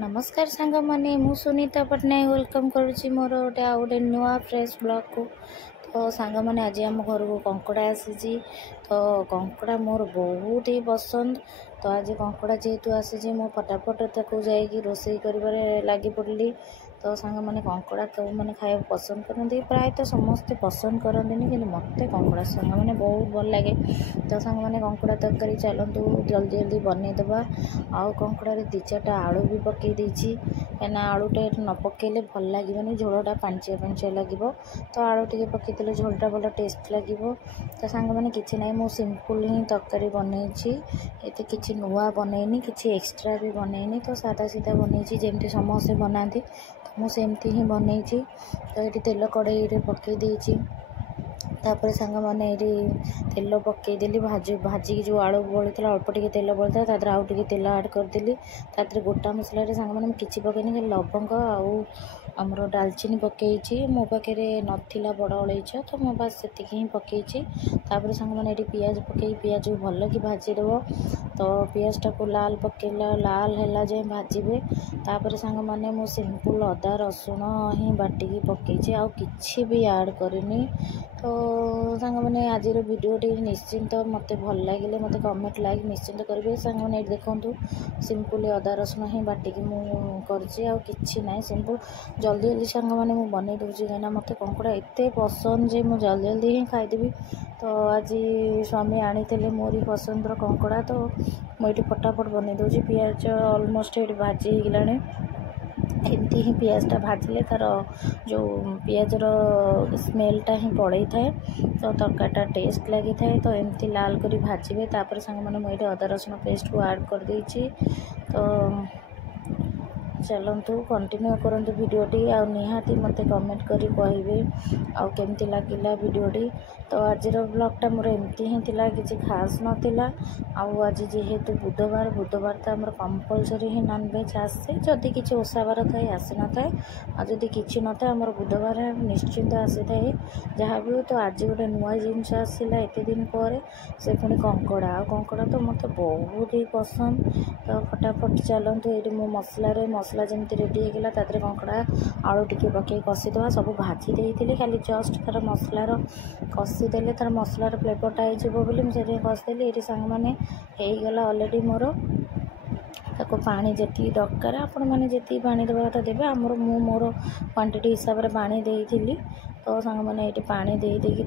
नमस्कार सांग मैंने मु सुनीता पट्टनायक वेलकम करुच्ची मोर गोटे नुआ फ्रेश ब्लॉग को। तो सांग मैंने आज आम घर को कंकड़ा आसी तो कंकड़ा मोर बहुत ही पसंद। तो आज कंकड़ा जेहेतु आसी मो फटाफट ताको जाइए रोसई कर लगी पड़ी। तो सांग मैंने कंकड़ा तो मैंने खाया पसंद करते प्रायतः समस्ते पसंद करते कि मत कंकड़ा सांग मैंने बहुत भल लगे। तो सांग मैंने कंकड़ा तरकारी चलतु जल्दी जल्दी बनईदे। आउ कंकड़ा दी चार्टा आलू भी पकई देती कहीं आलूटा न पकईले भल लगे झोलटा पांचिया पांचिया लगे। तो आलू टे पकईदे झोलटा भल टेस्ट लगे। तो सांग मैंने किसी ना मु सिंपल ही तरकारी बनई ये किसी नुआ बनईनी किसी एक्सट्रा भी बनईनी। तो सादा सीधा बनई जमी समस्ते बनाती तो मुझे ही बनई। तो ये तेल कड़े पकई देती तापर सांग मैंने तेल पकईदेली भाजिकी जो आलू बड़ी अल्प टे तेल बड़ी था आउ टे तेल आड करदेली। गोटा मसला सांग मैंने किसी पकईनी खाली लवंग आमर डालचीनी पकई मो पाखे नाला बड़ अलैच तो मो बास से ही पकई। तापर सांग मैंने पियाज पकई पियाज को भल कि भाजीदेव। तो पियाजटा को लाल पकईला लाल है जाए भाजबे। तापर सांग मैंने मो सिंपल अदा रसुण ही बाटिकी पकई आउ किछि भी ऐड करनी। तो सांग मैंने आज वीडियो निश्चिंत मत भल लगे मत कमेंट लाइक निश्चिंत करेंगे। सांग मैंने देखूँ सिंपल अदा रसुण ही बाटिकी मुझे ना सिंपल जल्दी जल्दी सांग मैंने मुझे बनई दूसरी कहीं मत कंकड़ा एत पसंद जे मुझे जल्दी जल्दी ही खाईदेवी। तो आज स्वामी आनी मोरी पसंदर कंकड़ा तो मुझे फटाफट बनई दूसरी पियाज ऑलमोस्ट ये भाजी गलानी। एमती ही पियाजटा भाजिले तार जो पियाजर स्मेलटा ही पड़े थाए तो तरकारीटा टेस्ट लगी थाए। तो एमती लाल करी भाजिबे। तापर सांग मैंने मुझे अदा रसुण पेस्ट को ऐड कर देछि। तो चलतु कंटिन्यू करंतु वीडियोटी आ निहाती मते कमेंट करी कहिबे आ केमती लागिला वीडियोटी। तो आज ब्लॉगटा मोर एमती ही थिला किछि खास नथिला। आज जेहेतु बुधवार बुधवार तो आमर कंपलसरी ही नॉनवेज आसे जदि किछि ओसाबार थाए आसी न थाए आ जदि किछि न थाए आमर बुधवार निश्चिंत आसी थाए जहाँ भी हो। तो आज गोटे नुआ जिनस आसला एते दिन पर से पुणी कंकड़ा तो मत बहुत ही पसंद। तो फटाफट चलतु ये मो मसला जमी रेडी होगा तादरे कंकड़ा आलू टिके पकई कषिदे सब भाजी देती खाली जस्ट तार मसलार कषिदेले तार मसलार फ्लेवरटा हो मुझे कषिदेली। ये सांग मैंने होगला अलरेडी मोर ताको पानी जी दरकार आपण मैंने जी पानी देवा कथा देवे आमर मु मोर क्वांटिटी हिसाब से पानी देती। तो सांग मैंने ये पानी देकी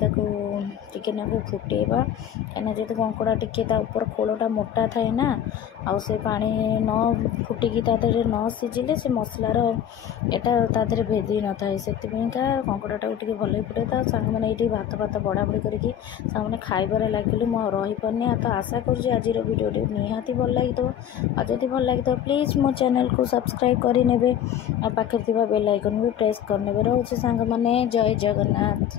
टिके नाकु फुटेबा कहीं जो कंकड़ा टिके ऊपर खोलटा मोटा थाए ना आउ से पानी न फुटिकी तादरे न सीझिले से मसलार एटा तादरे भेदी न थाए से कंकड़ाटा टिके भल फुटे। तो सांग मैंने ये भात भात बड़ा बड़ी करके सांग मैंने खाइबार लगिलु मु रही पानी। तो आशा करुँच आज वीडियो निहाती भल लगी आ जदि भल लगी तो प्लीज़ मो चैनल को सब्सक्राइब करें आ पाखे बेल आइकन भी प्रेस करने। रोचे सांग मैंने जय जगन्नाथ।